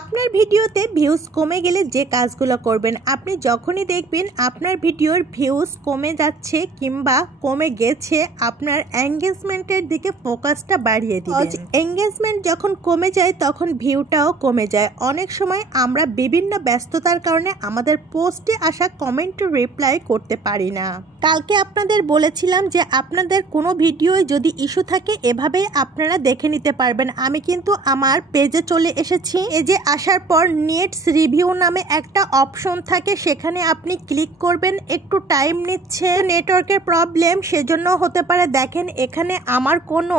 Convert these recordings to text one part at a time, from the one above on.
আপনার ভিডিওতে ভিউজ কমে গেলে যে কাজগুলো করবেন, আপনি যখনই দেখবেন আপনার ভিডিওর ভিউজ কমে যাচ্ছে কিংবা কমে গেছে, আপনার এঙ্গেজমেন্টের দিকে ফোকাসটা বাড়িয়ে দিবেন। এঙ্গেজমেন্ট যখন কমে যায় তখন ভিউটাও কমে যায়। অনেক সময় আমরা বিভিন্ন ব্যস্ততার কারণে আমাদের পোস্টে আসা কমেন্ট রিপ্লাই করতে পারি না। কালকে আপনাদের বলেছিলাম যে আপনাদের কোনো ভিডিওয় যদি ইস্যু থাকে এভাবেই আপনারা দেখে নিতে পারবেন। আমি কিন্তু আমার পেজে চলে এসেছি। এই যে আসার পর নেটস রিভিউ নামে একটা অপশন থাকে, সেখানে আপনি ক্লিক করবেন। একটু টাইম নিচ্ছে, নেটওয়ার্কের প্রবলেম সেজন্য হতে পারে। দেখেন এখানে আমার কোনো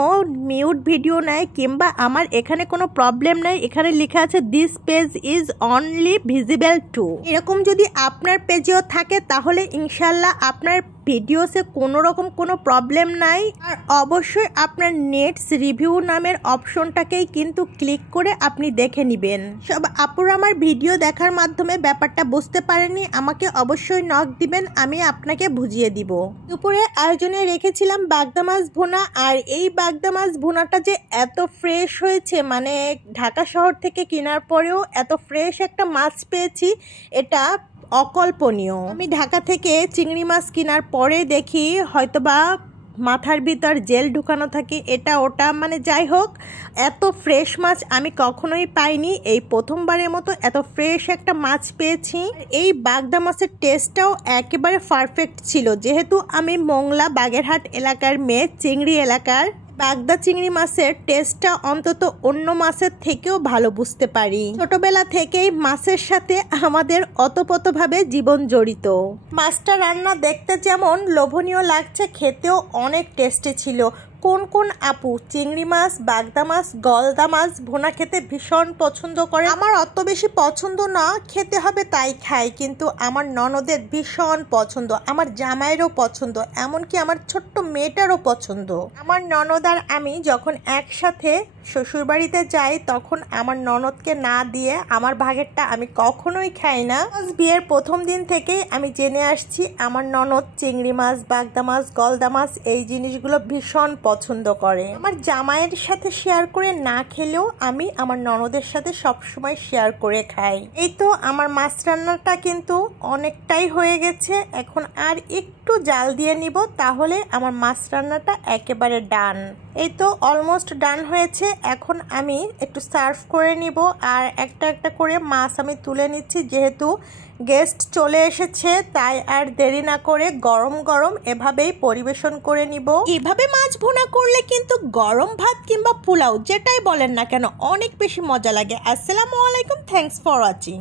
মিউট ভিডিও নাই কিংবা আমার এখানে কোনো প্রবলেম নাই। এখানে লেখা আছে this page is only visible two. এরকম যদি আপনার পেজেও থাকে তাহলে ইনশাল্লাহ আপনার ভিডিওসে কোনো রকম কোনো প্রবলেম নাই। আর অবশ্যই আপনার নেটস রিভিউ নামের অপশনটাকেই কিন্তু ক্লিক করে আপনি দেখে নেবেন। সব আপুরা আমার ভিডিও দেখার মাধ্যমে ব্যাপারটা বুঝতে পারেনি, আমাকে অবশ্যই নক দিবেন, আমি আপনাকে বুঝিয়ে দিব। দুপুরে আয়োজনে রেখেছিলাম বাগদা মাছ ভুনা। আর এই বাগদা মাছ ভুনাটা যে এত ফ্রেশ হয়েছে, মানে ঢাকা শহর থেকে কেনার পরেও এত ফ্রেশ একটা মাছ পেয়েছি, এটা অকল্পনীয়। আমি ঢাকা থেকে চিংড়ি মাছ কেনার পরে দেখি হয়তোবা মাথার ভিতর জেল ঢুকানো থাকে, এটা ওটা, মানে যাই হোক, এত ফ্রেশ মাছ আমি কখনোই পাইনি। এই প্রথমবারের মতো এত ফ্রেশ একটা মাছ পেয়েছি। এই বাগদা মাছের টেস্টটাও একেবারে পারফেক্ট ছিল। যেহেতু আমি মোংলা বাগেরহাট এলাকার মেয়ে, চিংড়ি এলাকার, বাগদা চিংড়ি মাছের টেস্টটা অন্তত অন্য মাছের থেকেও ভালো বুঝতে পারি। ছোটবেলা থেকেই মাছের সাথে আমাদের অতপ্রতভাবে জীবন জড়িত। মাছটা রান্না দেখতে যেমন লোভনীয় লাগছে, খেতেও অনেক টেস্টি ছিল। কোন কোন আপু চিংড়ি মাছ, বাগদা মাছ, গলদা মাছ ভুনা খেতে ভীষণ পছন্দ করে। আমার অত বেশি পছন্দ না, খেতে হবে তাই খাই, কিন্তু আমার ননদের ভীষণ পছন্দ, আমার জামাইয়েরও পছন্দ, এমনকি আমার ছোট্ট মেয়েটারও পছন্দ। আমার ননদ আর আমি যখন একসাথে শ্বশুরবাড়িতে যাই তখন আমার ননদকে না দিয়ে আমার ভাগেরটা আমি কখনোই খাই না। বিয়ের প্রথম দিন থেকেই আমি জেনে আসছি আমার ননদ চিংড়ি মাছ, বাগদা মাছ, গলদা মাছ এই জিনিসগুলো ভীষণ পছন্দ করে। আমার জামাইয়ের সাথে শেয়ার করে না খেলেও আমি আমার ননদের সাথে সবসময় শেয়ার করে খাই। এই তো আমার মাছ রান্নাটা কিন্তু অনেকটাই হয়ে গেছে, এখন আর একটু জাল দিয়ে নিব, তাহলে আমার মাছ রান্নাটা একেবারে ডান। এই তো অলমোস্ট ডান হয়েছে। এখন আমি একটু সার্ভ করে নিব, আর একটা একটা করে মাছ আমি তুলে নিচ্ছি। যেহেতু গেস্ট চলে এসেছে তাই আর দেরি না করে গরম গরম এভাবেই পরিবেশন করে নিব। এভাবে মাছ ভুনা করলে কিন্তু গরম ভাত কিংবা পোলাও যেটাই বলেন না কেন অনেক বেশি মজা লাগে। আসসালামু আলাইকুম, থ্যাঙ্কস ফর ওয়াচিং।